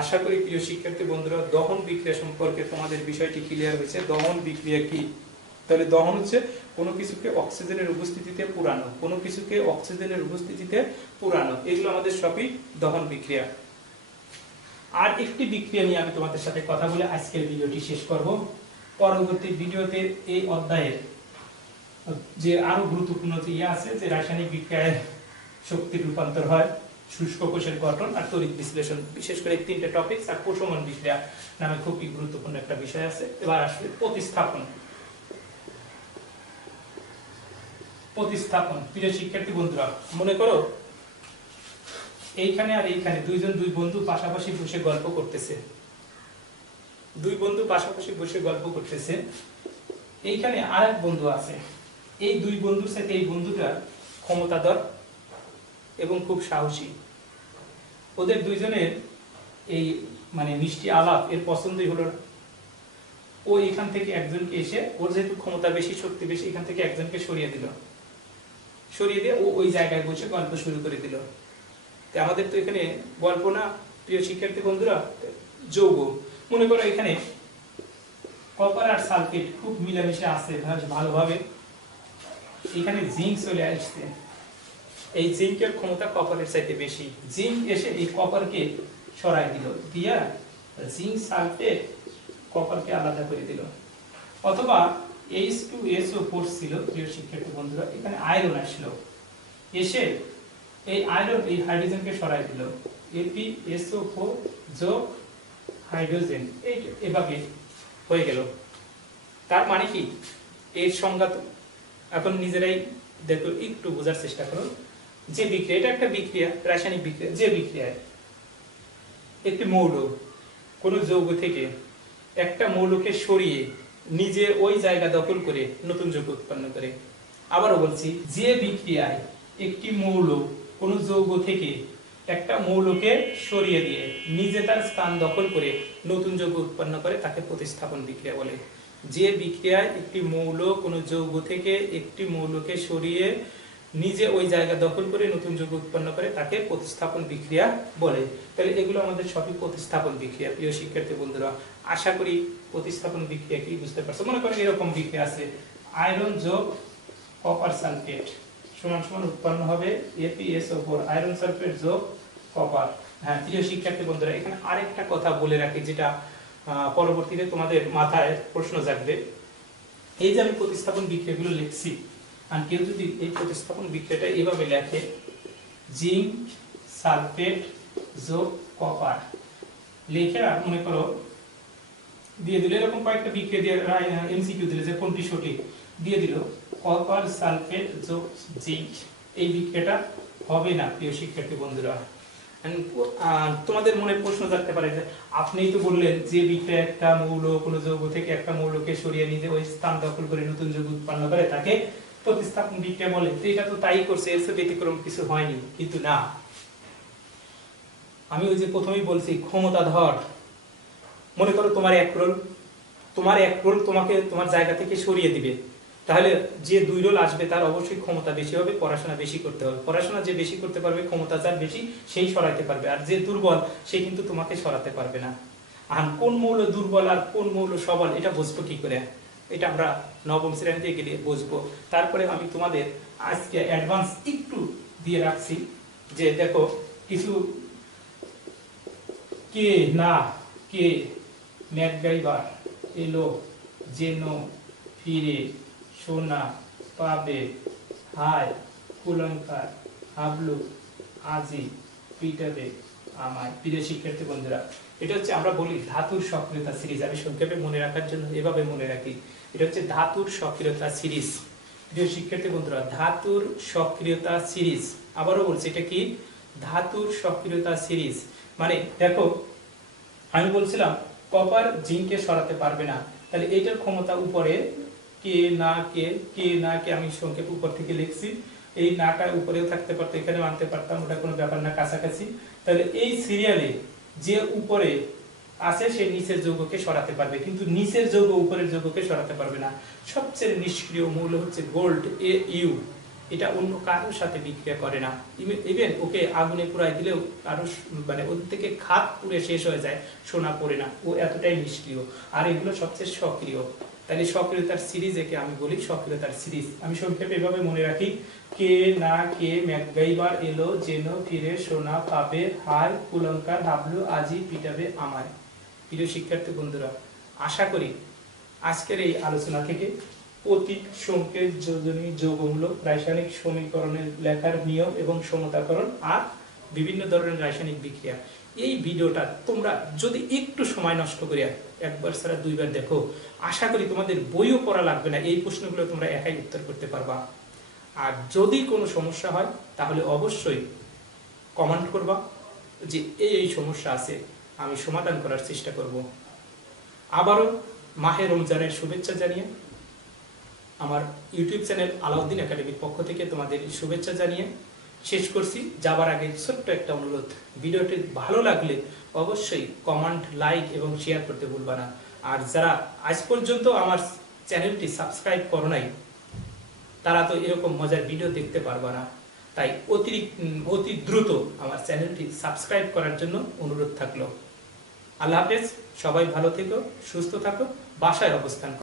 আশা করি প্রিয় শিক্ষার্থী বন্ধুরা দহন বিক্রিয়া সম্পর্কে তোমাদের বিষয়টি ক্লিয়ার হয়েছে। দহন বিক্রিয়া কি? তাহলে দহন হচ্ছে কোনো কিছুকে অক্সিজেনের উপস্থিতিতে পুরানো, কোনো কিছুকে অক্সিজেনের উপস্থিতিতে পুরানো, এগুলো আমাদের সবই দহন বিক্রিয়া। আর একটি বিক্রিয়া নিয়ে আমি তোমাদের সাথে কথা বলে আজকের ভিডিওটি শেষ করব। পরবর্তী ভিডিওতে এই অধ্যায়ের যে আরো গুরুত্বপূর্ণ যে আছে, যে রাসায়নিক বিক্রিয়ায় শক্তির রূপান্তর হয়, শুষ্ক কোষের গঠন আর তড়িৎ বিশ্লেষণ, বিশেষ করে তিনটে টপিক আর প্রশমন বিক্রিয়া নামে খুবই গুরুত্বপূর্ণ একটা বিষয় আছে। এবার আসলে প্রতিস্থাপন। প্রিয় শিক্ষার্থী বন্ধুরা, মনে করো এইখানে আর এইখানে দুই বন্ধু পাশাপাশি বসে গল্প করতেছে। এইখানে আর এক বন্ধু আছে। এই দুই বন্ধুর সাথে এই বন্ধুটা ক্ষমতাধর এবং খুব সাহসী। ওদের দুইজনের এই মিষ্টি আলাপ এর পছন্দই হলো না। ও এখান থেকে একজনকে এসে, ওর যেহেতু ক্ষমতা বেশি, শক্তি বেশি, এখান থেকে একজনকে সরিয়ে দিয়ে ও ওই জায়গায় বসে গল্প শুরু করে দিল। আমাদের তো এখানে গল্প না প্রিয় শিক্ষার্থী বন্ধুরা, যৌগ। মনে করো এখানে কপার আর সালফেট খুব মিলামিশে আছে ভালোভাবে। এখানে জিঙ্ক চলে আসছে, এই জিঙ্কের ক্ষমতা কপারের চাইতে বেশি। জিঙ্ক এসে এই কপারকে সরাই দিল, দিয়া জিঙ্ক সালফেট কপারকে আলাদা করে দিল। অথবা H2SO4 ছিল প্রিয় শিক্ষার্থী বন্ধুরা, এখানে আয়রন আসলো, এসে এই আয়রন এই হাইড্রোজেনকে সরাই দিল, FeSO4 যোগ হাইড্রোজেন, এভাবে হয়ে গেল। তার মানে কি? এর সংজ্ঞা এখন নিজেরাই দেখো, একটু বোঝার চেষ্টা করো। যে বিক্রিয়া, এটা একটা বিক্রিয়া, রাসায়নিক বিক্রিয়া। যে বিক্রিয়ায় একটি মৌল কোন যৌগ থেকে একটা মৌলকে সরিয়ে নিজে ওই জায়গা দখল করে নতুন যৌগ উৎপন্ন করে। আবারও বলছি, যে বিক্রিয়ায় একটি মৌল কোন যৌগ থেকে একটা মৌলকে সরিয়ে দিয়ে নিজে তার স্থান দখল করে নতুন যৌগ উৎপন্ন করে তাকে প্রতিস্থাপন বিক্রিয়া বলে। যে বিক্রিয়ায় একটি মৌল কোনো যৌগ থেকে একটি মৌলকে সরিয়ে নিজে ওই জায়গা দখল করে নতুন যৌগ উৎপন্ন করে তাকে প্রতিস্থাপন বিক্রিয়া বলে। তাহলে এগুলো আমাদের সবই প্রতিস্থাপন বিক্রিয়া। প্রিয় শিক্ষার্থী বন্ধুরা, আশা করি প্রতিস্থাপন বিক্রিয়া কি বুঝতে পারছো। মনে করেন এরকম বিক্রিয়া আছে, আয়রন যোগ কপার সালফেট সমান সমান উৎপন্ন হবে ApSO4 আয়রন সালফেট যোগ কপার। হ্যাঁ প্রিয় শিক্ষার্থী বন্ধুরা, এখানে আরেকটা কথা বলে রাখি যেটা পরবর্তীতে তোমাদের মাথায় প্রশ্ন জাগবে। এই যে আমি প্রতিস্থাপন বিক্রিয়াগুলো লিখছি, আর কেউ যদি এই প্রতিস্থাপন বিক্রিয়াটা এভাবে লেখে, জিঙ্ক সালফেট যোগ কপার লিখে মনে করো দিয়ে দিলে, এরকম কয়েকটা বিক্রিয়া দিয়ে এমসিকিউ দিলে যে কোনটি সঠিক দিয়ে দিল কপার সালফেট যোগ জিঙ্ক, এই বিক্রিয়াটা হবে না প্রিয় শিক্ষার্থী বন্ধুরা। তোমাদের মনে প্রশ্ন জাগতে পারে যে আপনিই তো বললেন যে বিক্রিয়া একটা মৌল কোনো যৌগ থেকে একটা মৌলকে সরিয়ে নিয়ে ওই স্থান দখল করে নতুন যৌগ উৎপন্ন করে তাকে প্রতিস্থাপন বিক্রিয়া বলে। তো এটা তো তাই করছে, এর চেয়ে ব্যতিক্রম কিছু হয়নি। কিন্তু না, আমি ওই যে প্রথমেই বলছি ক্ষমতাধর, মনে করো তোমার এক রোল তোমাকে তোমার জায়গা থেকে সরিয়ে দিবে, তাহলে যে 2 রোল আসবে তার অবশ্যই ক্ষমতা বেশি হবে, পড়াশোনা বেশি করতে হবে। পড়াশোনা যে বেশি করতে পারবে, ক্ষমতা যার বেশি সেই সরাইতে পারবে, আর যে দুর্বল সে কিন্তু তোমাকে সরাতে পারবে না। আর কোন মৌল দুর্বল আর কোন মৌল সবল এটা বুঝবো কি করে? এটা আমরা নবম শ্রেণীতে গেলে বুঝবো। তারপরে আমি তোমাদের আজকে অ্যাডভান্স একটু দিয়ে রাখছি যে দেখো কিছু কে না কে ম্যাকগাইভার এলো যেন ফিরে সোনা পাবে হায় কুলঙ্কার হাবলু আজি পিটাবে আমায়। প্রিয় শিক্ষার্থী বন্ধুরা, এটা হচ্ছে আমরা বলি ধাতুর সক্রিয়তা সিরিজ। আমি সংক্ষেপে মনে রাখার জন্য এভাবে মনে রাখি, এটা হচ্ছে ধাতুর সক্রিয়তা সিরিজ। প্রিয় শিক্ষার্থী বন্ধুরা, ধাতুর সক্রিয়তা সিরিজ, আবারও বলছি এটা কি ধাতুর সক্রিয়তা সিরিজ। মানে দেখো আমি বলছিলাম কপার জিঙ্ককে সরাতে পারবে না, তাহলে এইটার ক্ষমতা উপরে কে না কে আমি সংক্ষেপ উপর থেকে লিখছি, এই নাটা উপরেও থাকতে পারতো, এখানেও আনতে পারতাম, ওটা কোনো ব্যাপার না, কাছাকাছি। তাহলে এই সিরিয়ালে যে উপরে আছে সে নিচের যৌগকে সরাতে পারবে, কিন্তু নিচের যৌগ উপরের যৌগকে সরাতে পারবে না। সবচেয়ে নিষ্ক্রিয় মৌল হচ্ছে গোল্ড AU, এটা অন্য কারোর সাথে বিক্রিয়া করে না। ইভেন ওকে আগুনে পুড়াই দিলেও কারো মানে ওর থেকে খাত পুড়ে শেষ হয়ে যায়, সোনা পড়ে না, ও এতটাই নিষ্ক্রিয়। আর এগুলো সবচেয়ে সক্রিয়। তাহলে সক্রিয়তার সিরিজ একে আমি বলি সক্রিয়তার সিরিজ। আমি সংক্ষেপে এভাবে মনে রাখি, কে না কে ম্যাকগাইভার এলো যেন ফিরে সোনা পাবে হায় কুলঙ্কার হাবলু আজি পিটাবে আমায়। প্রিয় শিক্ষার্থী বন্ধুরা, আশা করি আজকের এই আলোচনা থেকে প্রতীক, সংকেত, যোজনী, যৌগমূলক, রাসায়নিক সমীকরণের লেখার নিয়ম এবং সমতাকরণ আর বিভিন্ন ধরনের রাসায়নিক বিক্রিয়া, এই ভিডিওটা তোমরা যদি একটু সময় নষ্ট করিয়া একবার ছাড়া 2বার দেখো, আশা করি তোমাদের বইও পড়া লাগবে না, এই প্রশ্নগুলো তোমরা একাই উত্তর করতে পারবা। আর যদি কোনো সমস্যা হয় তাহলে অবশ্যই কমেন্ট করবা যে এই সমস্যা আছে, আমি সমাধান করার চেষ্টা করব। আবারও মাহে রমজানের শুভেচ্ছা জানিয়ে আমার ইউটিউব চ্যানেল আলাউদ্দিন একাডেমির পক্ষ থেকে তোমাদের শুভেচ্ছা জানিয়ে শেষ করছি। যাবার আগে ছোট্ট একটা অনুরোধ, ভিডিওটি ভালো লাগলে অবশ্যই কমেন্ট, লাইক এবং শেয়ার করতে ভুলবা না। আর যারা আজ পর্যন্ত আমার চ্যানেলটি সাবস্ক্রাইব করো নাই তারা তো এরকম মজার ভিডিও দেখতে পারবা না, তাই অতি দ্রুত আমার চ্যানেলটি সাবস্ক্রাইব করার জন্য অনুরোধ থাকলো। আল্লাহ হাফেজ, সবাই ভালো থেকো, সুস্থ থাকো, বাসায় অবস্থান করো।